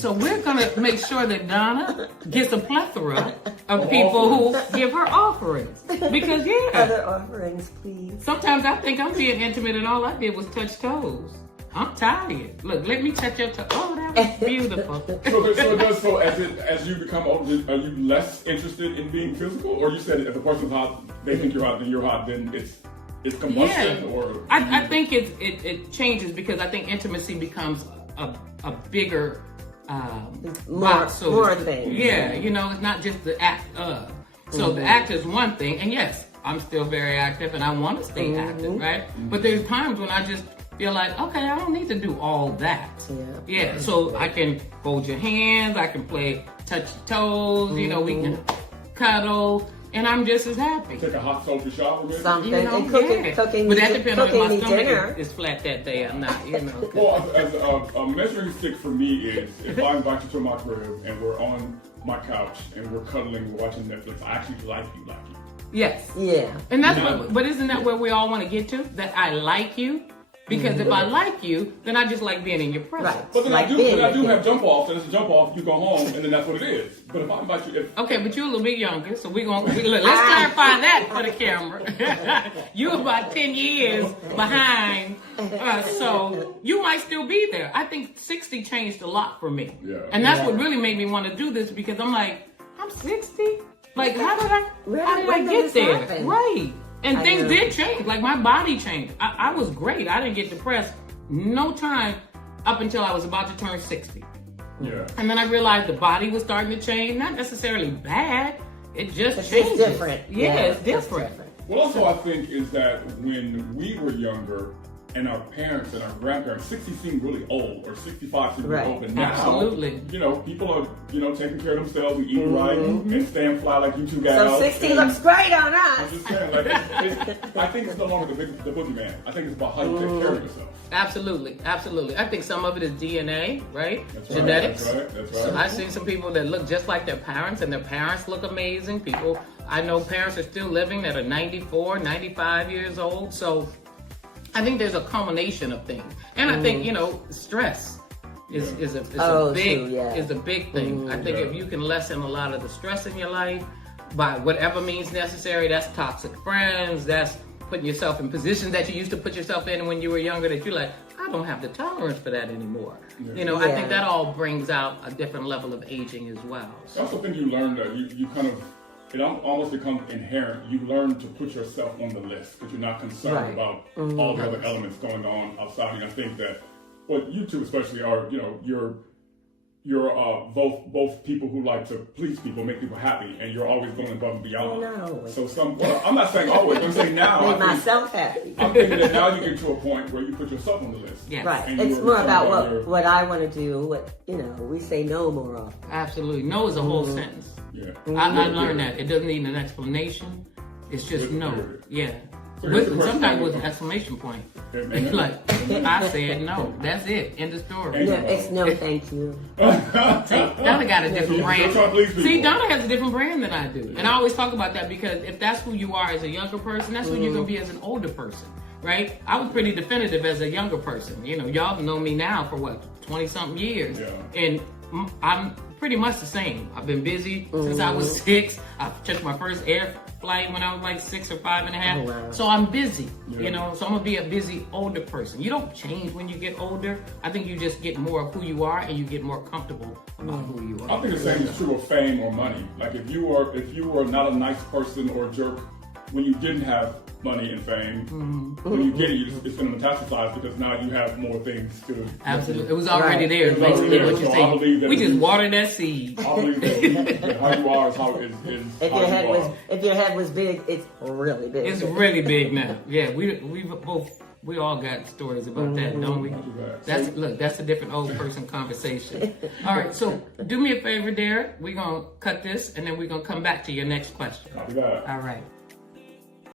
So we're going to make sure that Donna gets a plethora of people who give her offerings. Because, Other offerings, please. sometimes I think I'm being intimate and all I did was touch toes. I'm tired. Look, let me touch your toe. Oh, that was beautiful. So as you become older, are you less interested in being physical? Or you said if a person's hot, they think you're hot, then you're hot, then it's combustion? Or I think it changes because I think intimacy becomes a bigger box. More things. Yeah, it's not just the act of. So the act is one thing, and yes, I'm still very active and I want to stay active, right? But there's times when I just feel like, okay, I don't need to do all that. Yeah, so I can hold your hands, I can touch your toes, we can cuddle, and I'm just as happy. Take a hot soapy shower, maybe? Something. And cooking. But that depends on if my dinner. stomach is flat that day or not, Well, as a measuring stick for me is if I invite you to my crib and we're on my couch and we're cuddling, we're watching Netflix, I actually like you. Yes. Yeah. And that's but isn't that where we all want to get to? That I like you? Because if I like you, then I just like being in your presence. Right. But then I do have jump offs, and it's a jump off, you go home, and then that's what it is. But if I invite you, okay, but you're a little bit younger, so let's clarify that for the camera. You're about 10 years behind, so you might still be there. I think 60 changed a lot for me. Yeah. And that's what really made me want to do this, because I'm like, I'm 60? Like, how did I get there? Happen? Right. And things did change. Like, my body changed. I was great. I didn't get depressed no time up until I was about to turn 60. Yeah. And then I realized the body was starting to change. Not necessarily bad. It just changes. It's different. Yeah, it's different. What also I think is that when we were younger, and our parents and our grandparents, 60 seemed really old, or 65 seemed really old. And now, absolutely. People are, taking care of themselves and eating right and staying fly like you two guys. So 60 looks great on us. I'm just saying, I think it's no longer the boogeyman. I think it's about how you take care of yourself. Absolutely. I think some of it is DNA, right? That's Genetics. That's right. So I've seen some people that look just like their parents, and their parents look amazing. I know parents are still living that are 94, 95 years old. So I think there's a combination of things, and I think stress is a big thing. I think if you can lessen a lot of the stress in your life by whatever means necessary, that's toxic friends, that's putting yourself in positions that you used to put yourself in when you were younger that you're like, I don't have the tolerance for that anymore. I think that all brings out a different level of aging as well. I also think you learn that you kind of. It almost becomes inherent. You learn to put yourself on the list because you're not concerned about all the other elements going on outside. And I think that, you two especially are, you're both people who like to please people, make people happy, and you're always going above and beyond. No. So I'm not saying always. I'm saying now. Make myself happy. I'm thinking that now you get to a point where you put yourself on the list. Yes. Right. And It's more about what I want to do. We say no more often. Absolutely. No is a whole sentence. Yeah. I learned that. It doesn't need an explanation. It's just no. Yeah. So Sometimes with an exclamation point. Like, I said no. That's it. End of story. No, it's no thank you. See, Donna got a different brand. See, Donna has a different brand than I do. And I always talk about that because if that's who you are as a younger person, that's who you're going to be as an older person. Right? I was pretty definitive as a younger person. Y'all know me now for 20-something years. Yeah. And I'm pretty much the same. I've been busy since I was 6. I took my first air flight when I was like 6 or 5.5. Wow. So I'm busy, so I'm gonna be a busy older person. You don't change when you get older. I think you just get more of who you are and you get more comfortable about who you are. I think the same is true of fame or money. Like if you were not a nice person or a jerk when you didn't have money and fame, when you get it, it's going to metastasize because now you have more things to. Absolutely, it was already there. Basically, what you're saying. We just watered that seed. I believe that how you are is how is If your head was big, it's really big. It's really big now. Yeah, we all got stories about that, don't we? That's a different old person conversation. All right, so do me a favor, Derek. We're gonna cut this, and then we're gonna come back to your next question. Copy that. All right.